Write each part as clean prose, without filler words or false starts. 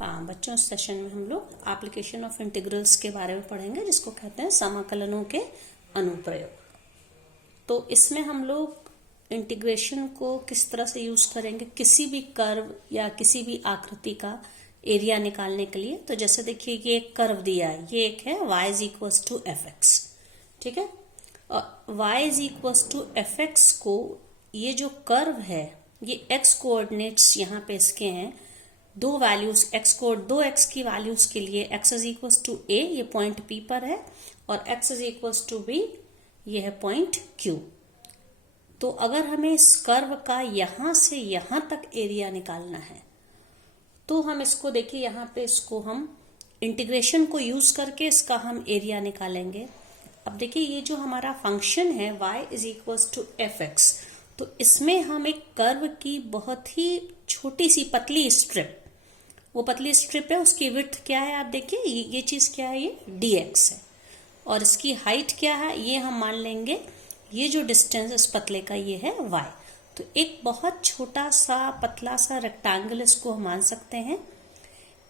हाँ बच्चों, इस सेशन में हम लोग एप्लीकेशन ऑफ इंटीग्रल्स के बारे में पढ़ेंगे, जिसको कहते हैं समाकलनों के अनुप्रयोग। तो इसमें हम लोग इंटीग्रेशन को किस तरह से यूज करेंगे किसी भी कर्व या किसी भी आकृति का एरिया निकालने के लिए। तो जैसे देखिए, ये एक कर्व दिया है, ये एक है y is equals to f x, ठीक है। और y is equals to f x को, ये जो कर्व है ये x कोऑर्डिनेट्स यहाँ पे इसके हैं, दो वैल्यूज x को, दो x की वैल्यूज के लिए x is equals to a, ये पॉइंट P पर है, और x is equals to B, ये है पॉइंट Q। तो अगर हमें इस कर्व का यहां से यहां तक एरिया निकालना है, तो हम इसको देखिए, यहाँ पे इसको हम इंटीग्रेशन को यूज करके इसका हम एरिया निकालेंगे। अब देखिए, ये जो हमारा फंक्शन है y is equals to f x, तो इसमें हम एक कर्व की बहुत ही छोटी सी पतली स्ट्रिप, वो पतली स्ट्रिप है, उसकी विड्थ क्या है आप देखिए, ये चीज क्या है, ये dx है, और इसकी हाइट क्या है, ये हम मान लेंगे, ये जो डिस्टेंस इस पतले का ये है y। तो एक बहुत छोटा सा पतला सा रेक्टेंगल इसको हम मान सकते हैं।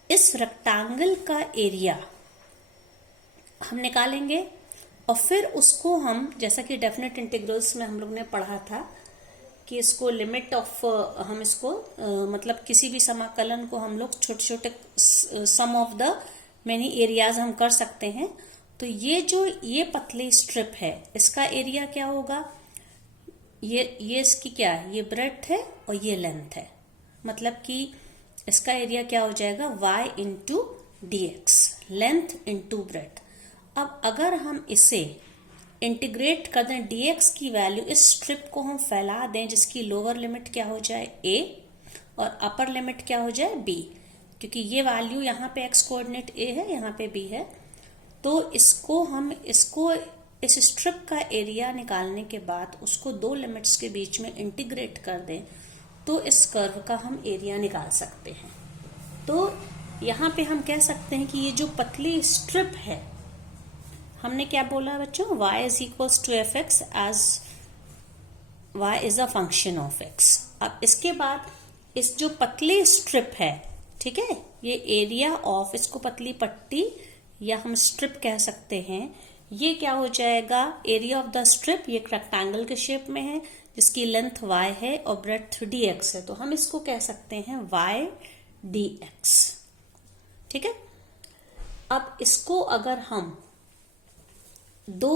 इस रेक्टेंगल का एरिया हम निकालेंगे, और फिर उसको हम, जैसा कि डेफिनेट इंटीग्रल्स में हम लोग ने पढ़ा था कि इसको लिमिट ऑफ, हम इसको मतलब किसी भी समाकलन को हम लोग छोटे छोटे सम ऑफ द मेनी एरियाज हम कर सकते हैं। तो ये जो ये पतली स्ट्रिप है, इसका एरिया क्या होगा, ये इसकी क्या है, ये ब्रेड्थ है और ये लेंथ है, मतलब कि इसका एरिया क्या हो जाएगा, y into d x, length into breadth. अब अगर हम इसे इंटीग्रेट कर दें, dx की वैल्यू, इस स्ट्रिप को हम फैला दें, जिसकी लोअर लिमिट क्या हो जाए a और अपर लिमिट क्या हो जाए b, क्योंकि ये वैल्यू यहाँ पे x कोऑर्डिनेट a है, यहाँ पे b है। तो इसको हम इस स्ट्रिप का एरिया निकालने के बाद उसको दो लिमिट्स के बीच में इंटीग्रेट कर दें, तो इस कर्व का हम एरिया निकाल सकते हैं। तो यहाँ पे हम कह सकते हैं कि ये जो पतली स्ट्रिप है, हमने क्या बोला बच्चों, y is equals to f x as y is a function of x। अब इसके बाद इस जो पतली स्ट्रिप है, ठीक है, ये एरिया ऑफ, इसको पतली पट्टी या हम स्ट्रिप कह सकते हैं, ये क्या हो जाएगा, एरिया ऑफ द स्ट्रिप, ये एक रेक्टेंगल के शेप में है, जिसकी लेंथ y है और ब्रेड्थ dx है, तो हम इसको कह सकते हैं y dx, ठीक है। अब इसको अगर हम दो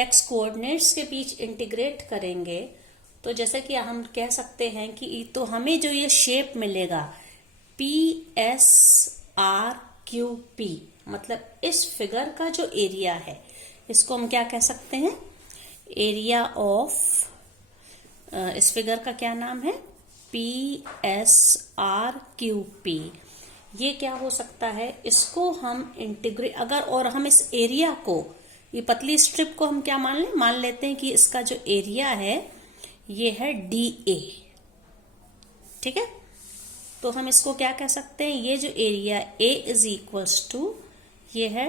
x कोऑर्डिनेट्स के बीच इंटीग्रेट करेंगे, तो जैसे कि हम कह सकते हैं कि तो हमें जो ये शेप मिलेगा PSRQP, मतलब इस फिगर का जो एरिया है, इसको हम क्या कह सकते हैं, एरिया ऑफ, इस फिगर का क्या नाम है, PSRQP। ये क्या हो सकता है, इसको हम इंटीग्रेट अगर, और हम इस एरिया को, ये पतली स्ट्रिप को हम क्या मान लेते हैं कि इसका जो एरिया है ये है DA, ठीक है। तो हम इसको क्या कह सकते हैं, ये जो area A is equals to, ये है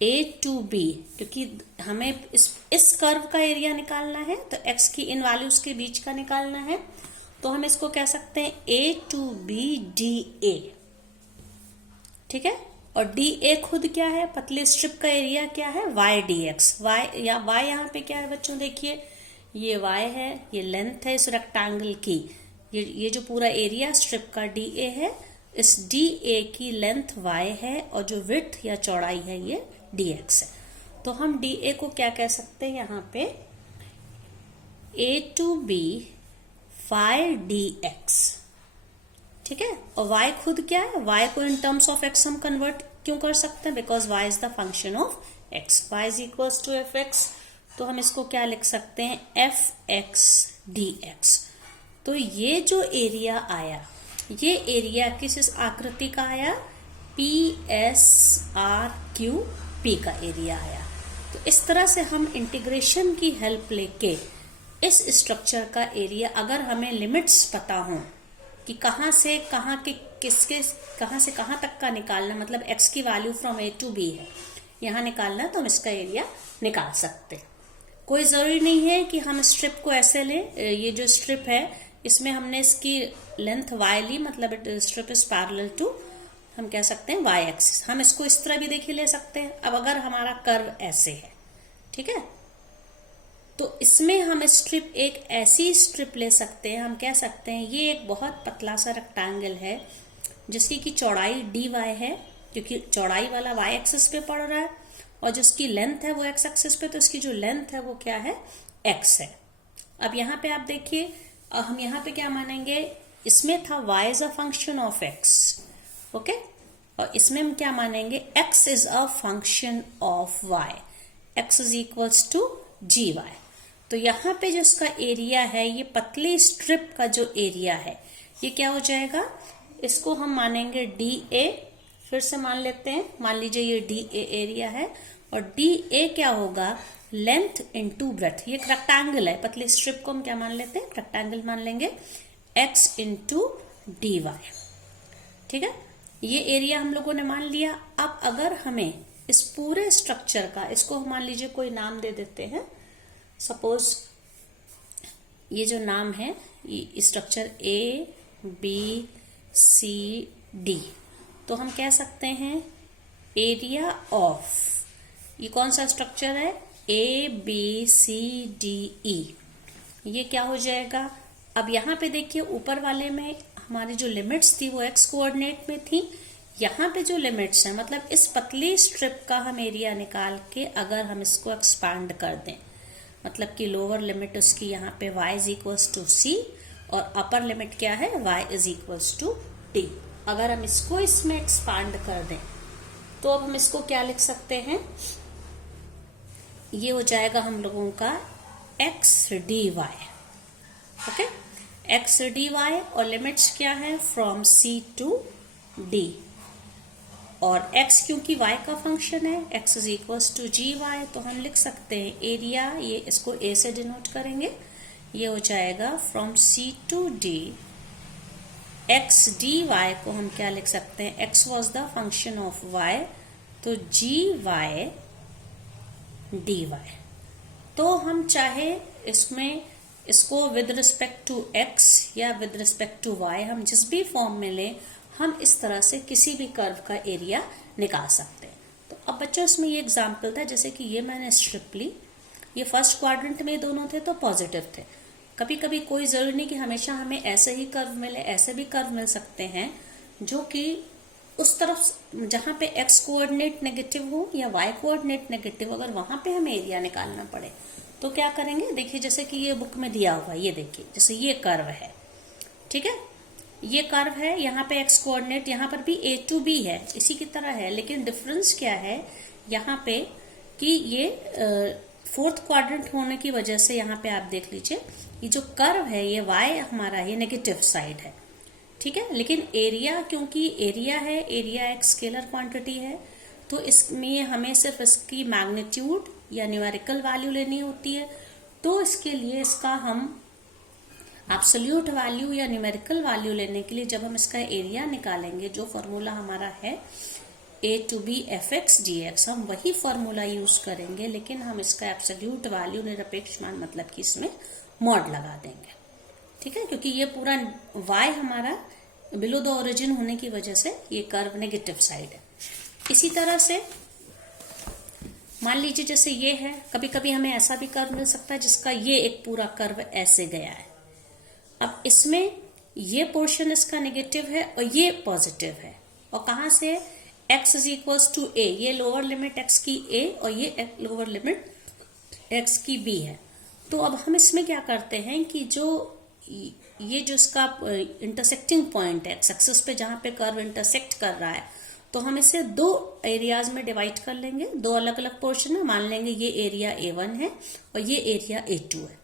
A to B, क्योंकि हमें इस कर्व का एरिया निकालना है, तो x की इन वैल्यूज के बीच का निकालना है, तो हम इसको कह सकते हैं A to B DA, ठीक है। और DA खुद क्या है, पतली स्ट्रिप का एरिया क्या है, y dx, y या y यहाँ पे क्या है बच्चों, देखिए ये y है, ये लेंथ है इस रेक्टेंगल की, ये जो पूरा एरिया स्ट्रिप का DA है, इस DA की लेंथ y है, और जो विड्थ या चौड़ाई है ये dx है। तो हम DA को क्या कह सकते हैं यहाँ पे, A to B phi dx, ठीक है। और y खुद क्या है, y को इन टर्म्स ऑफ x हम कन्वर्ट क्यों कर सकते हैं, because y is the function of x, y is equals to f x, तो हम इसको क्या लिख सकते हैं, एफ एक्स dx। तो ये जो एरिया आया, ये एरिया किस इस आकृति का आया, PSRQP का एरिया आया। तो इस तरह से हम इंटीग्रेशन की हेल्प लेके इस स्ट्रक्चर का एरिया, अगर हमें लिमिट्स पता हो कि कहाँ से कहाँ के किसके कहाँ से कहाँ तक का निकालना, मतलब x की value from A to B है, यहाँ निकालना, तो हम इसका एरिया निकाल सकते। कोई जरूरी नहीं है कि हम स्ट्रिप को ऐसे लें, ये जो स्ट्रिप है इसमें हमने इसकी लेंथ y ली, मतलब स्ट्रिप इज पैरेलल टू हम कह सकते हैं वाई एक्सिस। हम इसको इस तरह भी देखिए ले सकते हैं। अब अगर हमारा कर्व ऐसे है, ठीक है, तो इसमें हम स्ट्रिप, एक ऐसी स्ट्रिप ले सकते हैं, हम कह सकते हैं ये एक बहुत पतला सा रेक्टेंगल है जिसकी की चौड़ाई dy है, क्योंकि चौड़ाई वाला y एक्सिस पे पड़ रहा है, और जिसकी लेंथ है वो x एक्सिस पे, तो इसकी जो लेंथ है वो क्या है, x है। अब यहाँ पे आप देखिए, हम यहाँ पे क्या मानेंगे, इसमें था y is a function of x, okay, और इसमें हम क्या मानेंगे, x is a function of y, x is equals to gy। तो यहाँ पे जो इसका एरिया है, ये पतली स्ट्रिप का जो एरिया है, ये क्या हो जाएगा, इसको हम मानेंगे dA, फिर से मान लेते हैं, मान लीजिए ये dA एरिया है, और dA क्या होगा, लेंथ इनटू ब्रेथ। ये एक रेक्टेंगल है, पतली स्ट्रिप को हम क्या मान लेते हैं, रेक्टेंगल मान लेंगे, x इंटू dy, ठीक है। ये एरिया हम लोगों ने मान लिया। अब अगर हमें इस पूरे स्ट्रक्चर का, इसको मान लीजिए कोई नाम दे देते हैं, सपोज ये जो नाम है, ये स्ट्रक्चर ABCD, तो हम कह सकते हैं एरिया ऑफ, ये कौन सा स्ट्रक्चर है, ABCDE, ये क्या हो जाएगा। अब यहाँ पे देखिए ऊपर वाले में हमारी जो लिमिट्स थी वो x कोऑर्डिनेट में थी, यहाँ पे जो लिमिट्स हैं, मतलब इस पतली स्ट्रिप का हम एरिया निकाल के अगर हम इसको एक्सपांड कर दें, मतलब कि लोअर लिमिट उसकी यहाँ पे y is equals to c, और अपर लिमिट क्या है, y is equals to d। अगर हम इसको इसमें एक्सपांड कर दें तो अब हम इसको क्या लिख सकते हैं, ये हो जाएगा हम लोगों का x dy, okay, x dy, और लिमिट्स क्या है, फ्रॉम c टू d, और x क्योंकि y का फंक्शन है, x is equals to gy, तो हम लिख सकते हैं एरिया, ये इसको a से डिनोट करेंगे, ये हो जाएगा from c to d, x dy को हम क्या लिख सकते हैं, x was the function of y, तो gy dy। तो हम चाहे इसमें इसको विद रिस्पेक्ट टू x या विद रिस्पेक्ट टू y, हम जिस भी फॉर्म में लें, हम इस तरह से किसी भी कर्व का एरिया निकाल सकते हैं। तो अब बच्चों इसमें ये एग्जांपल था, जैसे कि ये मैंने स्ट्रिप ली, ये फर्स्ट क्वाड्रेंट में दोनों थे तो पॉजिटिव थे। कभी कभी कोई जरूरी नहीं कि हमेशा हमें ऐसे ही कर्व मिले, ऐसे भी कर्व मिल सकते हैं जो कि उस तरफ जहाँ पे x कोऑर्डिनेट नेगेटिव हो या y कोऑर्डिनेट नेगेटिव, अगर वहां पे हमें एरिया निकालना पड़े तो क्या करेंगे, देखिए जैसे कि ये बुक में दिया हुआ, ये देखिए जैसे ये कर्व है, ठीक है, ये कर्व है, यहाँ पे x कोऑर्डिनेट, यहाँ पर भी a टू b है, इसी की तरह है, लेकिन डिफरेंस क्या है यहाँ पे कि ये फोर्थ क्वाड्रेंट होने की वजह से यहाँ पे आप देख लीजिए, ये जो कर्व है ये y हमारा ये नेगेटिव साइड है, ठीक है, लेकिन एरिया, क्योंकि एरिया है, एरिया एक स्केलर क्वांटिटी है, तो इसमें हमें सिर्फ इसकी मैग्नीट्यूड या न्यूमेरिकल वैल्यू लेनी होती है। तो इसके लिए इसका हम एब्सोल्यूट वैल्यू या न्यूमेरिकल वैल्यू लेने के लिए जब हम इसका एरिया निकालेंगे, जो फॉर्मूला हमारा है a to b fx dx, हम वही फॉर्मूला यूज करेंगे, लेकिन हम इसका एब्सोल्यूट वैल्यू निरपेक्ष मान मतलब कि इसमें मॉड लगा देंगे, ठीक है, क्योंकि ये पूरा y हमारा बिलो द ओरिजिन होने की वजह से ये कर्व नेगेटिव साइड है। इसी तरह से मान लीजिए जैसे ये है, कभी कभी हमें ऐसा भी कर्व मिल सकता है जिसका ये एक पूरा कर्व ऐसे गया है। अब इसमें ये पोर्शन इसका नेगेटिव है और ये पॉजिटिव है, और कहां से, x is equals to a, ये लोअर लिमिट x की a और ये लोअर लिमिट x की b है। तो अब हम इसमें क्या करते हैं कि जो ये जो इसका इंटरसेक्टिंग पॉइंट है x एक्सिस पे, जहां पे कर्व इंटरसेक्ट कर रहा है, तो हम इसे दो एरियाज में डिवाइड कर लेंगे, दो अलग अलग पोर्शन में, मान लेंगे ये एरिया A1 है और ये एरिया A2 है।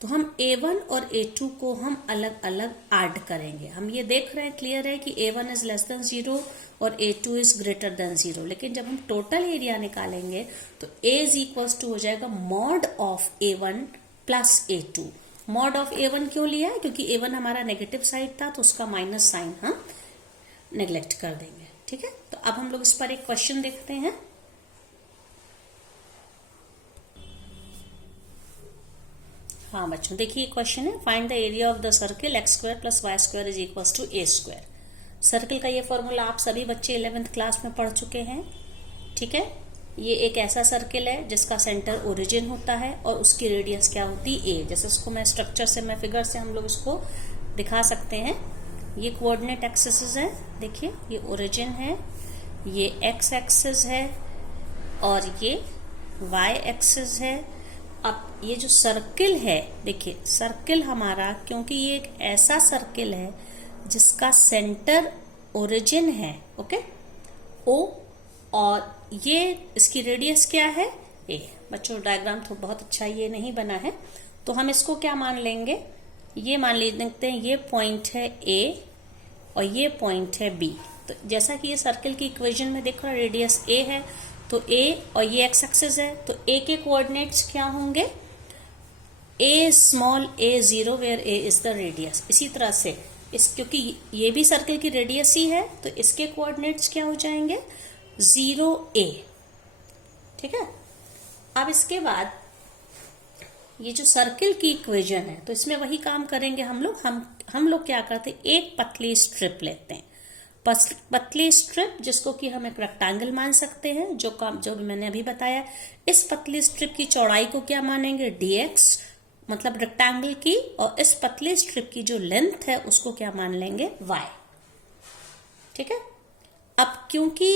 तो हम A1 और A2 को हम अलग अलग ऐड करेंगे। हम ये देख रहे हैं, क्लियर है कि A1 इज लेस देन 0 और A2 इज ग्रेटर देन 0, लेकिन जब हम टोटल एरिया निकालेंगे तो A इज इक्वल्स टू हो जाएगा mod of A1 plus A2। Mod of A1 क्यों लिया है, क्योंकि A1 हमारा नेगेटिव साइड था, तो उसका माइनस साइन हम नेग्लेक्ट कर देंगे, ठीक है। तो अब हम लोग इस पर एक क्वेश्चन देखते हैं। हाँ बच्चों देखिए क्वेश्चन है, find the area of the circle x² plus y² is equals to a²। Circle का ये फॉर्मूला आप सभी बच्चे 11th क्लास में पढ़ चुके हैं। ठीक है, ये एक ऐसा सर्किल है जिसका सेंटर ओरिजिन होता है और उसकी रेडियस क्या होती है ए। जैसे इसको मैं स्ट्रक्चर से, मैं फिगर से हम लोग इसको दिखा सकते हैं। ये कोऑर्डिनेट एक्सिस है, देखिए ये ओरिजिन है, ये एक्स एक्सिस है और ये वाई एक्सिस है। अब ये जो सर्किल है, देखिए सर्किल हमारा, क्योंकि ये एक ऐसा सर्किल है जिसका सेंटर ओरिजिन है, ओके, ओ, और ये इसकी रेडियस क्या है ए। बच्चों डायग्राम तो बहुत अच्छा ये नहीं बना है, तो हम इसको क्या मान लेंगे, ये मान लेते हैं ये पॉइंट है ए और ये पॉइंट है बी। तो जैसा कि ये सर्किल की इक्वेशन में देखो रेडियस ए है, तो ए और ये एक्स एक्सिस है, तो ए के कोऑर्डिनेट्स क्या होंगे, a small a zero where a is the radius. इसी तरह से क्योंकि ये भी सर्किल की रेडियस ही है, तो इसके कोऑर्डिनेट्स क्या हो जाएंगे, 0 ए। ठीक है, अब इसके बाद ये जो सर्किल की इक्वेशन है, तो इसमें वही काम करेंगे हम लोग क्या करते हैं, एक पतली स्ट्रिप लेते हैं, पतली स्ट्रिप जिसको कि हम एक रेक्टेंगल मान सकते हैं, जो भी मैंने अभी बताया। इस पतली स्ट्रिप की चौड़ाई को क्या मानेंगे, dx, मतलब रेक्टेंगल की, और इस पतली स्ट्रिप की जो लेंथ है उसको क्या मान लेंगे, y। ठीक है, अब क्योंकि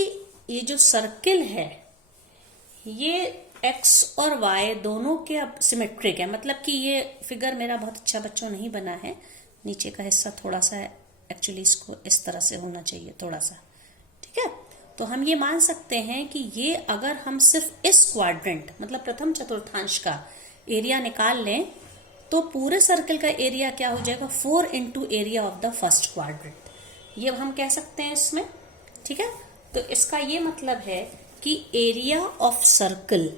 ये जो सर्किल है ये x और y दोनों के अब सिमेट्रिक है, मतलब कि ये फिगर मेरा बहुत अच्छा बच्चों नहीं बना है, नीचे का हिस्सा थोड़ा सा एक्चुअली इसको इस तरह से होना चाहिए थोड़ा सा। ठीक है, तो हम ये मान सकते हैं कि ये अगर हम सिर्फ इस क्वाड्रेंट, मतलब प्रथम चतुर्थांश का एरिया निकाल लें, तो पूरे सर्कल का एरिया क्या हो जाएगा, 4 into area of the first quadrant, ये हम कह सकते हैं इसमें। ठीक है, तो इसका ये मतलब है कि एरिया ऑफ सर्कल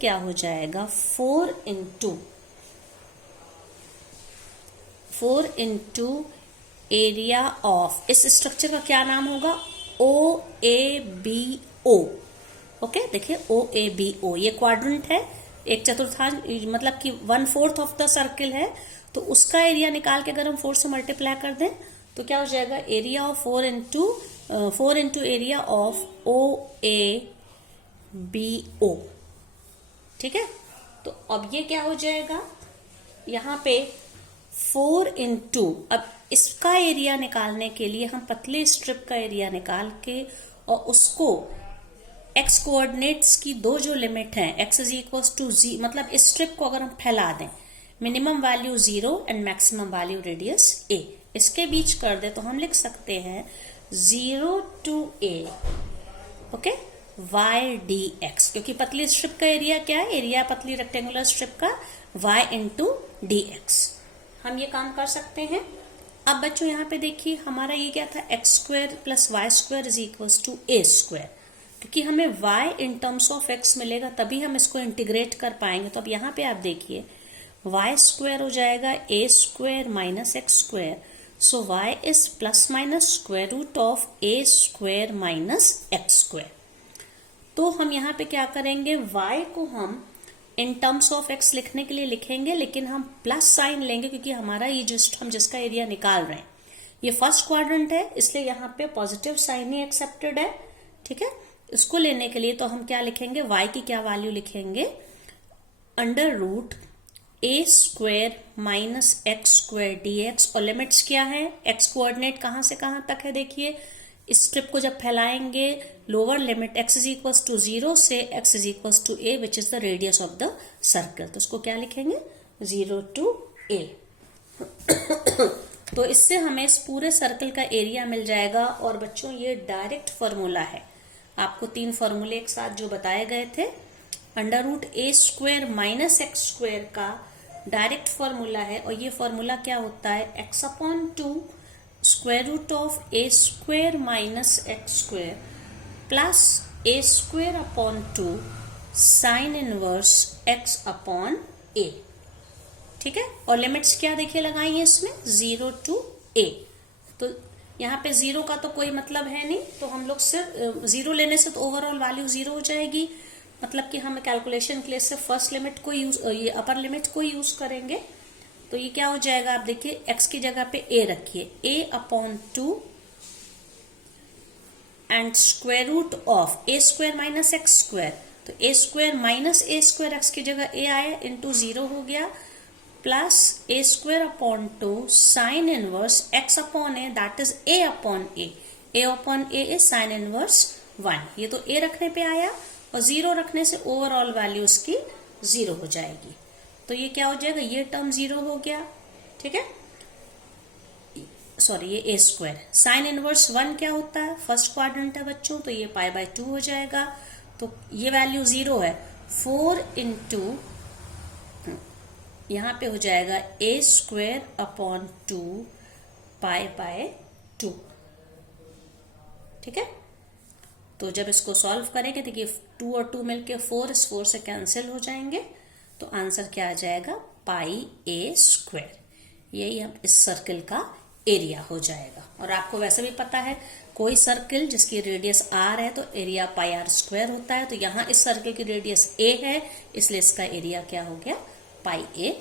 क्या हो जाएगा, 4 इंटू एरिया ऑफ, इस स्ट्रक्चर का क्या नाम होगा, ओ ए बी ओ। ओके, देखिए ओ ए बी ओ, ये क्वाड्रेंट है, एक चतुर्थांश, मतलब कि 1/4 ऑफ द सर्किल है, तो उसका एरिया निकाल के अगर हम 4 से मल्टीप्लाई कर दें तो क्या हो जाएगा, area of 4 into area of O A B O. ठीक है, तो अब ये क्या हो जाएगा, यहाँ पे 4 इंटू, अब इसका एरिया निकालने के लिए हम पतले स्ट्रिप का एरिया निकाल के और उसको एक्स कोऑर्डिनेट्स की दो जो लिमिट हैं, x is equals to G, मतलब इस स्ट्रिप को अगर हम फैला दें, minimum value 0 and maximum value radius a, इसके बीच कर दे, तो हम लिख सकते हैं 0 to a, okay, y d x, क्योंकि पतली स्ट्रिप का एरिया क्या है, एरिया पतली रेक्टेंगुलर स्ट्रिप का y इंटू डी एक्स। हम ये काम कर सकते हैं। अब बच्चों यहाँ पे देखिए हमारा ये क्या था, x square plus y square is equals to a square, क्योंकि हमें y in terms of x मिलेगा तभी हम इसको इंटीग्रेट कर पाएंगे। तो अब यहाँ पे आप देखिए y स्क्वायर हो जाएगा a square minus x square, so y is plus minus square root of a square minus x square. तो हम यहाँ पे क्या करेंगे, y को हम इन टर्म्स ऑफ x लिखने के लिए लिखेंगे, लेकिन हम प्लस साइन लेंगे क्योंकि हमारा ये हम जिसका एरिया निकाल रहे हैं ये फर्स्ट क्वाड्रेंट है, इसलिए यहाँ पे पॉजिटिव साइन ही एक्सेप्टेड है। ठीक है, इसको लेने के लिए तो हम क्या लिखेंगे, y की क्या वैल्यू लिखेंगे, under root a square minus x square d x, और लिमिट्स क्या है, x कोऑर्डिनेट कहाँ से कहाँ तक है, देखिए इस स्ट्रिप को जब फैलाएंगे lower limit x is equals to 0 से x is equals to a which is the radius of the circle, तो उसको क्या लिखेंगे 0 टू a। तो इससे हमें इस पूरे सर्कल का एरिया मिल जाएगा। और बच्चों ये डायरेक्ट फॉर्मूला है, आपको 3 फॉर्मूले एक साथ जो बताए गए थे, under root a square minus x square का डायरेक्ट फॉर्मूला है, और ये फॉर्मूला क्या होता है, x upon 2 square root of a square minus x square plus a square upon 2 sine inverse x upon a। ठीक है, और लिमिट्स क्या देखिए लगाई है इसमें, 0 टू a। तो यहाँ पे 0 का तो कोई मतलब है नहीं, तो हम लोग सिर्फ 0 लेने से तो ओवरऑल वैल्यू 0 हो जाएगी, मतलब कि हम कैलकुलेशन के लिए सिर्फ फर्स्ट लिमिट को यूज, ये अपर लिमिट को यूज करेंगे। तो ये क्या हो जाएगा, आप देखिए x की जगह पे a रखिए, a/2 and square root of a square minus x square, तो a square minus a square x की जगह a आया इंटू 0 हो गया, plus a square upon 2 sine inverse x upon a that is a upon a is sine inverse 1। ये तो a रखने पे आया और 0 रखने से ओवरऑल वैल्यू उसकी 0 हो जाएगी। तो ये क्या हो जाएगा, ये टर्म 0 हो गया, ठीक है, सॉरी ये a स्क्वायर। साइन इनवर्स 1 क्या होता है, फर्स्ट क्वाड्रेंट है बच्चों, तो ये π/2 हो जाएगा। तो ये वैल्यू 0 है, 4 इंटू यहां पे हो जाएगा a स्क्वायर अपॉन 2 π/2, ठीक है। तो जब इसको सॉल्व करेंगे देखिए 2 और 2 मिलके 4, इस 4 से कैंसिल हो जाएंगे, तो आंसर क्या आ जाएगा, πa²। यही हम इस सर्कल का एरिया हो जाएगा। और आपको वैसे भी पता है कोई सर्कल जिसकी रेडियस r है तो एरिया πr² होता है, तो यहाँ इस सर्कल की रेडियस a है, इसलिए इसका एरिया क्या हो गया, πa²।